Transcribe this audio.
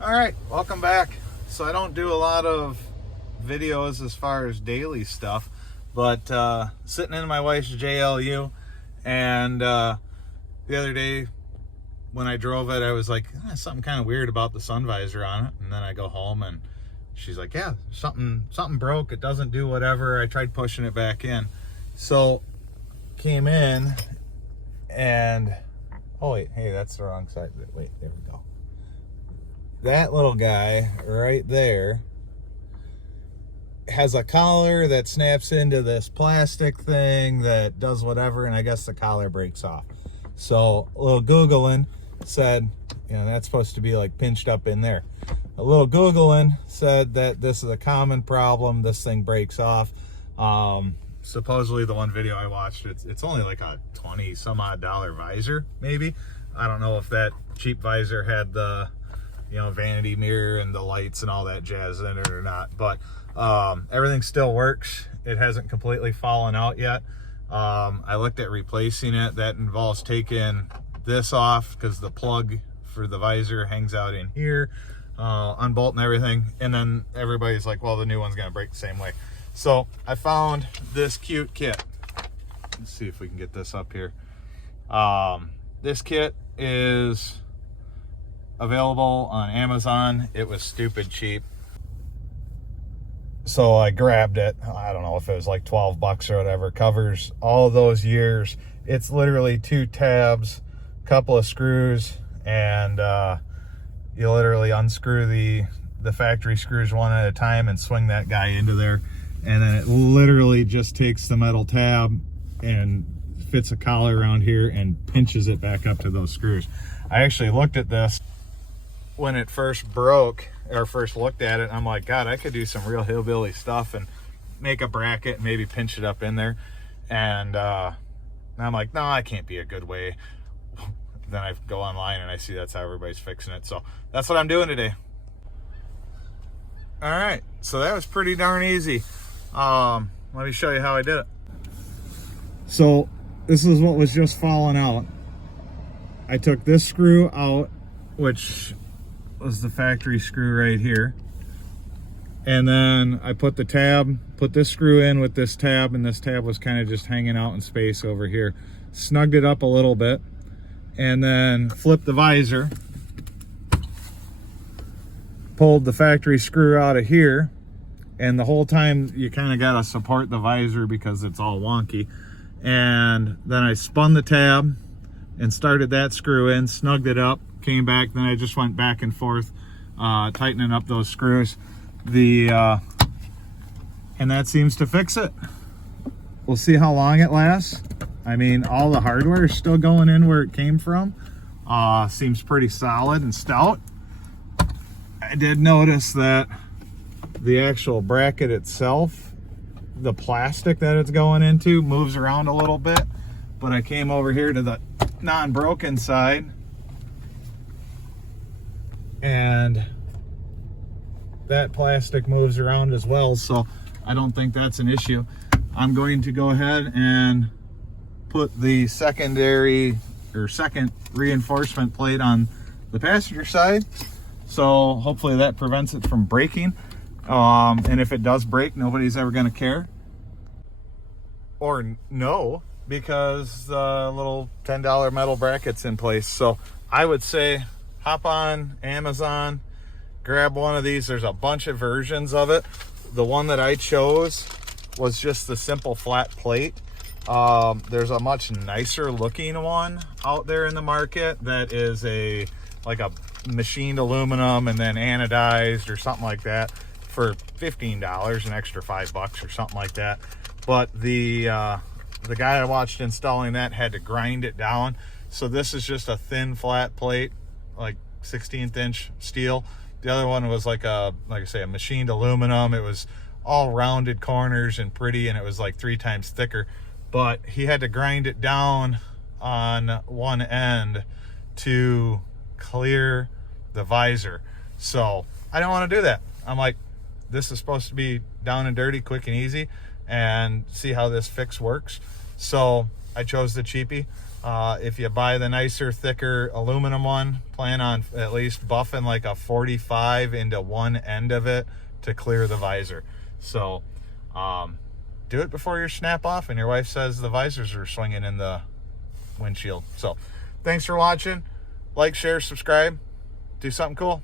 All right, welcome back. So I don't do a lot of videos as far as daily stuff, but sitting in my wife's JLU, and the other day when I drove it, I was like, something kind of weird about the sun visor on it. And then I go home and she's like, yeah, something broke. It doesn't do whatever. I tried pushing it back in. So came in and, oh wait, hey, that's the wrong side. Wait, there we go. That little guy right there has a collar that snaps into this plastic thing that does whatever, and I guess the collar breaks off. So a little Googling said, that's supposed to be like pinched up in there. A little Googling said that this is a common problem. This thing breaks off. Supposedly the one video I watched, it's only like a $20 some odd visor, maybe. I don't know if that cheap visor had the vanity mirror and the lights and all that jazz in it or not, but everything still works. It hasn't completely fallen out yet. I looked at replacing it. That involves taking this off because the plug for the visor hangs out in here, unbolting everything, and then everybody's like, well, the new one's gonna break the same way. So I found this cute kit. Let's see if we can get this up here. This kit is available on Amazon. It was stupid cheap, so I grabbed it. I don't know if it was like 12 bucks or whatever. Covers all those years. It's literally 2 tabs, couple of screws, and you literally unscrew the factory screws one at a time and swing that guy into there, and then it literally just takes the metal tab and fits a collar around here and pinches it back up to those screws. I actually looked at this when it first broke, or first looked at it. I'm like, God, I could do some real hillbilly stuff and make a bracket and maybe pinch it up in there. And I'm like, no, I can't be a good way. Then I go online and I see that's how everybody's fixing it. So that's what I'm doing today. All right, so that was pretty darn easy. Let me show you how I did it. So this is what was just falling out. I took this screw out, which was the factory screw right here, and then I put this screw in with this tab, and this tab was kind of just hanging out in space over here. Snugged it up a little bit, and then flipped the visor, pulled the factory screw out of here, and the whole time you kind of got to support the visor because it's all wonky. And then I spun the tab and started that screw in, snugged it up, came back, then I just went back and forth tightening up those screws. And that seems to fix it. We'll see how long it lasts. I mean, all the hardware is still going in where it came from. Seems pretty solid and stout. I did notice that the actual bracket itself, the plastic that it's going into, moves around a little bit, but I came over here to the non-broken side, and that plastic moves around as well, so I don't think that's an issue. I'm going to go ahead and put the second reinforcement plate on the passenger side, so hopefully that prevents it from breaking. And if it does break, nobody's ever going to care, or no, because the little $10 metal bracket's in place. So I would say hop on Amazon, grab one of these. There's a bunch of versions of it. The one that I chose was just the simple flat plate. There's a much nicer looking one out there in the market that is like a machined aluminum and then anodized or something like that for $15, an extra $5 or something like that. But the guy I watched installing that had to grind it down. So this is just a thin flat plate, like 16th inch steel. The other one was like I say, a machined aluminum. It was all rounded corners and pretty, and it was like 3 times thicker. But he had to grind it down on one end to clear the visor. So I don't want to do that. I'm like, this is supposed to be down and dirty, quick and easy, and see how this fix works. So I chose the cheapie. If you buy the nicer, thicker aluminum one, plan on at least buffing like a 45 into one end of it to clear the visor. So do it before your snap off and your wife says the visors are swinging in the windshield. So thanks for watching. Like, share, subscribe. Do something cool.